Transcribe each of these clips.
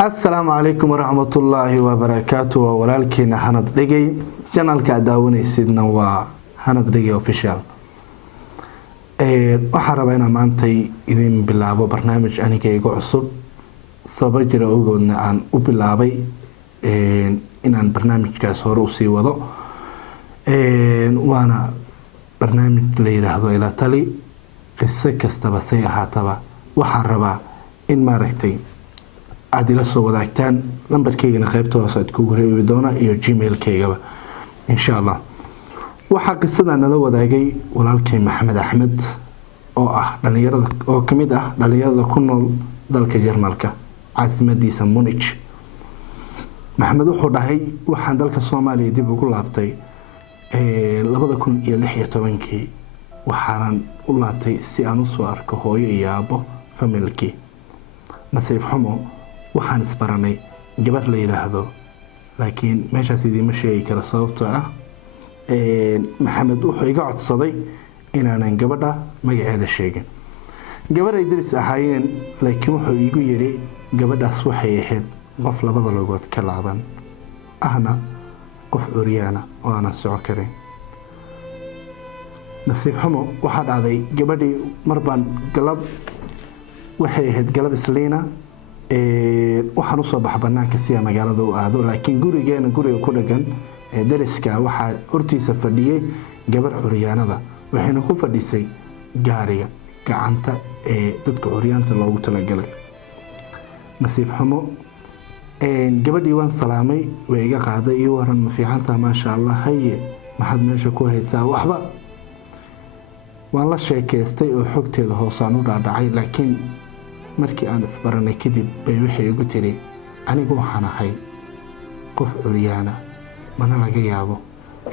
السلام عليكم ورحمة الله وبركاته ولكن هند دقي جنال كداوني سيدنا وهند دقي اوفيشال waxaan rabaa inaan maantay idin bilaabo barnaamij anigayga cusub sabab jira ogoodna aan u bilaabay inaan barnaamijkaas hore u sii wado waana barnaamij la yiraahdo ila tali qiso kastaba say ahaataba waxaan rabaa in maaragtay aad ila soo wadaagtaan lambarkaygana qaybta hoose aad ku reebi doona iyo gmail-kaygaba insha Allah waxa qisada nala wadaagay walaalkay Maxamed Axmed oo ah dhalinyarada oo kamid ah dhalinyarada ku nool dalka Jarmalka caasimadiisa Munich Maxamed wuxuu dhahay waxaan dalka Soomaaliya dib ugu laabtay 2016 waxaan u laabtay si aan u soo arko hooyo iyo aabo familkii nasiib xumo waxaan isbaranay gabar la yiraahdo laakiin meeshaas idima sheegi karo sababtoo ah Maxamed wuxuu iga codsaday inaanan gabadha magaceeda sheegin gabar ay diris ahaayeen laakiin wuxuu igu yiri gabadhaas waxay ahayd qof labada lugood ka laaban ahna qof uriyana oo aan soo karin nasiib xumo waxa dhacday gabadhii marban galab waxay ahayd galab isliina waxaan u soo baxay banaanka si aan magaalada u aado laakiin guriga ku dhagan dariska waxa hortiisa fadhiyay gabar xuriyaanada waxayna ku fadhisay gaariga gacanta dadka xuriyaanta loogu talagalay nasiib xumo gabadhii waan salaamay way iga qaaday iyo waran ma fiicanta ma sha Allah haye maxad meesha ku haysaa waxba waan la sheekaystay oo xogteeda hoosaan u dhaadhacay laakiin markii aan isbaranay kadib bay waxay igu tiri anigu waxaan ahay qof xuriyaana mana laga yaabo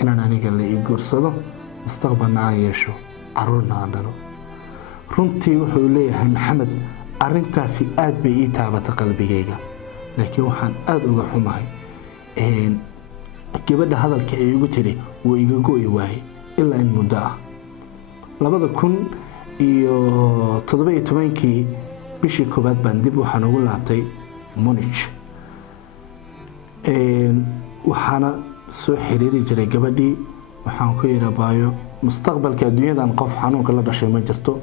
inaan aniga la ii guursado mustaqbalna aan yeesho caruurna aan dhalo runtii wuxuu leeyahay Maxamed arintaasi aad bay ii taabatay qalbigayga laakiin waxaan aad uga xumahay gabadha hadalka ay igu tiri way iga go'ay waay ilaa in muddo ah 2017 bishii koobaad baan dib waxaan ugu laabtay Munich waxaana soo xiriiri jiray gabadhii waxaan ku yiraabayo mustaqbalka adduunyadan qof xanuunka la dhashay ma jirto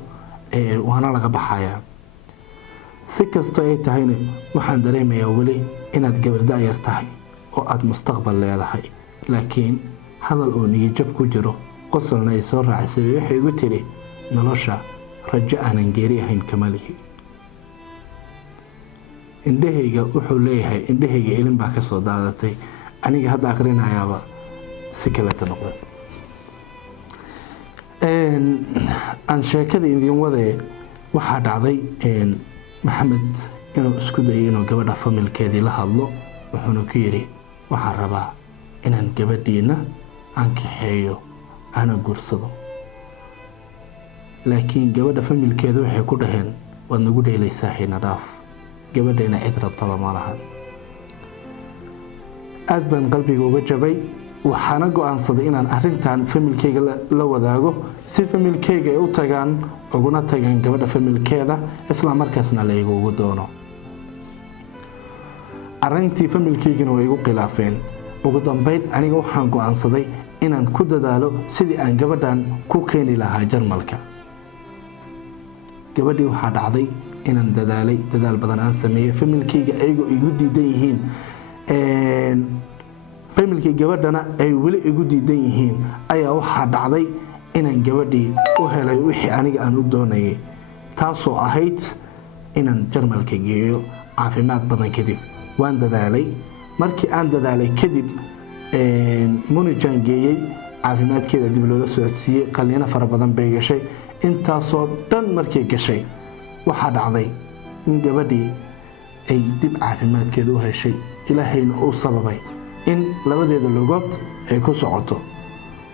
waana laga baxayaa si kasto ay tahayna waxaan dareemayaa wali inaad gabarda yar tahay oo aad mustaqbal leedahay laakiin hadal oo niyad ku jiro qosolna ay soo raacisay waxay igu tiri nolosha rajo aanan geeri ahayn kamalihi indhahayga wuxuu leeyahay indhahayga ilin baa ka soo daadatay aniga hadda aqrinayaaba si kale ta noqday aan sheekada idin waday waxa dhacday Maxamed inuu isku dayay inuu gabadha familkeedii la hadlo wuxuuna ku yiri waxaan rabaa inaan gabadhiina aan kaxeeyo ana guursado laakiin gabadha familkeedu waxay ku dhaheen waad nagu dheelaysaa hayna dhaaf gabadheena cid rabtaba ma laha aad baan qalbiga uga jabay waxaana go'aansaday inaan arintan familkeyga la wadaago si familkeyga ay u tagaan uguna tagaan gabadha familkeeda isla markaasna la igu doono arintii familkeygana way igu khilaafeen ugu dambeyn aniga waxaan go'aansaday inaan ku dadaalo sidii aan gabadhan ku keeni lahaa Jarmalka gabadhii waxa dhacday inaan dadaal badan aan sameeyay familkeyga ayagoo igu diidan yihiin familkii gabadhana ay wali igu diidan yihiin ayaa waxa dhacday inaan gabadhii u helay wixii aniga aan u doonayay taasoo ahayd inaan Jarmalka geeyo caafimaad badan kadib waan dadaalay markii aan dadaalay kadib Munich aan geeyay caafimaadkeeda dib loo socodsiiyay qalliino fara badan bay gashay intaasoo dhan markii gashay waxa dhacday in gabadhii ay dib caafimaadkeeda u heshay ilaahayna uu sababay in labadeeda lugood ay ku socoto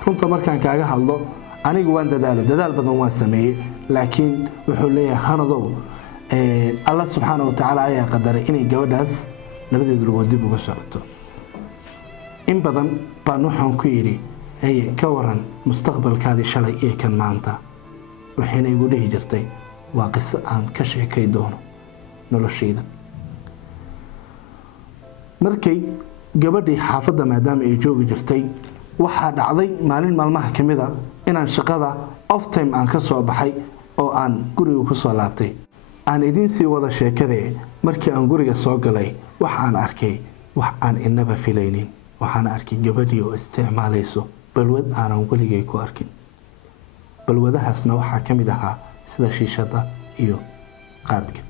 runta markaan kaaga hadlo anigu waan dadaal badan waan sameeyay laakiin wuxuu leeyahay hanadow Allah subhanahu wa ta'ala ayaa qadaray inay gabadhaas labadeeda lugood dib uga socoto in badan baan waxaan ku yiri ay ka waran mustaqbalkaadi shalay ee kan maanta waxayna igu dhihi jirtay waa qiso aan ka sheekay doono noloshayda markay gabadhii xaafadda maadaama ay joogi jirtay waxaa dhacday maalin maalmaha ka mid a inaan shaqada off time aan ka soo baxay oo aan guriga ku soo laabtay aan idiin sii wada sheekadee markii aan guriga soo galay waxaan arkay wax aan inaba filaynin waxaan arkay gabadhii oo isticmaalayso balwad aanan weligay ku arkin balwadahaasna waxaa ka mid ahaa sida shiishada iyo qaadka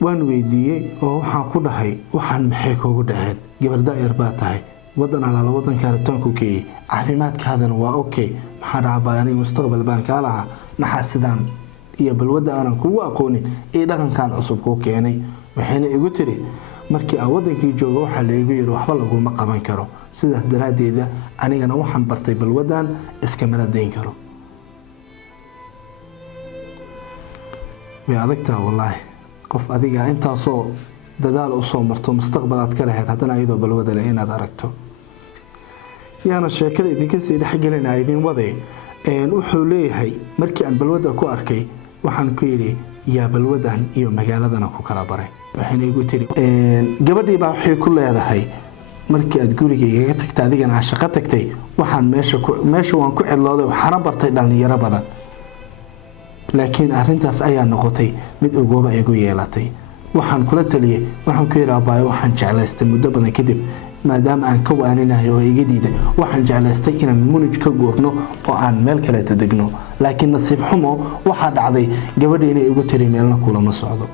waan weydiiyey oo waxaan ku dhahay waxaan maxay kuugu dhaceen gabar daayar baa tahay wadan alaala wadanka rabitaanku keeyey caafimaadkaadana waa okay maxaa dhacbaa aniga mustaqbal baan kaa lahaa maxaa sidaan iyo balwadda aanan kugu aqoonin iyo dhaqankan cusub kuu keenay waxayna igu tiri markii aan wadankii jooga waxaa laygu yidhi waxba laguma qaban karo sidaas daraaddeeda anigana waxaan bartay balwaddan iskamala dayn karo way adagtaa wallaahi qof adiga intaasoo dadaal u soo marto mustaqbalaad ka lahayd haddana iyadoo balwada leh inaad aragto yaana sheekada idinka sii dhexgelinaa idin waday wuxuu leeyahay markii aan balwadda ku arkay waxaan ku yidhi yaa balwadan iyo magaaladana ku kala baray waxayna igu tiri gabadhii baa waxay ku leedahay markii aad gurigaygaga tagtay adigana aad shaqo tagtay waxaan meesha waan ku cidlooday waxaana bartay dhallinyaro badan laakiin arrintaas ayaa noqotay mid ogooba igu yeelatay waxaan kula taliyey waxaan ku yidhi abaayo waxaan jeclaystay muddo badan kadib maadaama aan ka waaninahay oo iga diiday waxaan jeclaystay inaan munij ka guurno oo aan meel kaleeta degno laakiin nasiib xumo waxaa dhacday gabadhii inay igu tiri meelna kulama socdo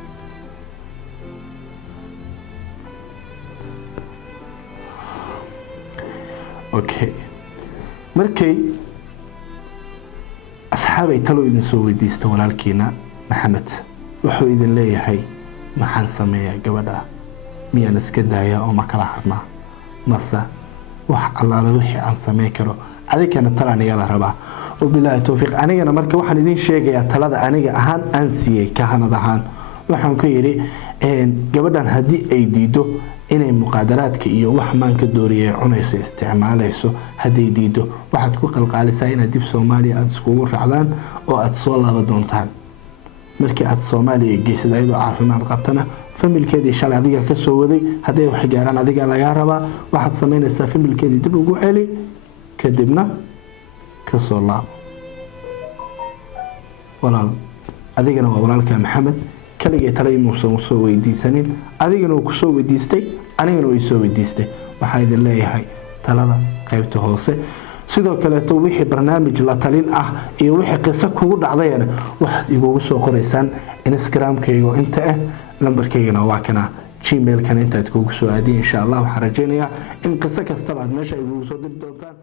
okay markay asxaabay talo idin soo weydiista walaalkiina maxamed wuxuu idin leeyahay maxaan sameeyaa gabadha miyaan iska daayaa oo ma kala hadnaa mase wax allaala wixii aan samayn karo adigana talaan igala rabaa wabilaahi towfiiq anigana marka waxaan idin sheegayaa talada aniga ahaan aan siiyey kahanad ahaan waxaan ku yidhi gabadhan haddii ay diido inay muqaadaraadka iyo wax maanka dooriyay cunayso isticmaalayso hadday diido waxaad ku qalqaalisaa inaad dib Soomaaliya aad iskugu raacdaan oo aad soo laaba doontaan markii aad Soomaaliya geysad ayadoo caafimaad qabtana familkeedii shalay adiga ka soo waday hadday wax gaaraan adiga laga rabaa waxaad sameynaysaa familkeedii dib ugu celi kadibna ka soo laabo walaal adigana waa walaalka Maxamed kaligay talay muusan soo weydiisanin adigana uu ku soo weydiistay anigana way soo weydiistay waxa idin leeyahay talada qaybta hoose sidoo kale to wixii barnaamij la talin ah iyo wixii qiso kugu dhacdayna waxaad igu soo qoraysaan Instagram-kayga inta lambarkaygana waa kana gmail-kan intaad kugu soo aadi insha Allah waxaan rajaynayaa in qiso kasta aad meesha igu soo diri doontaan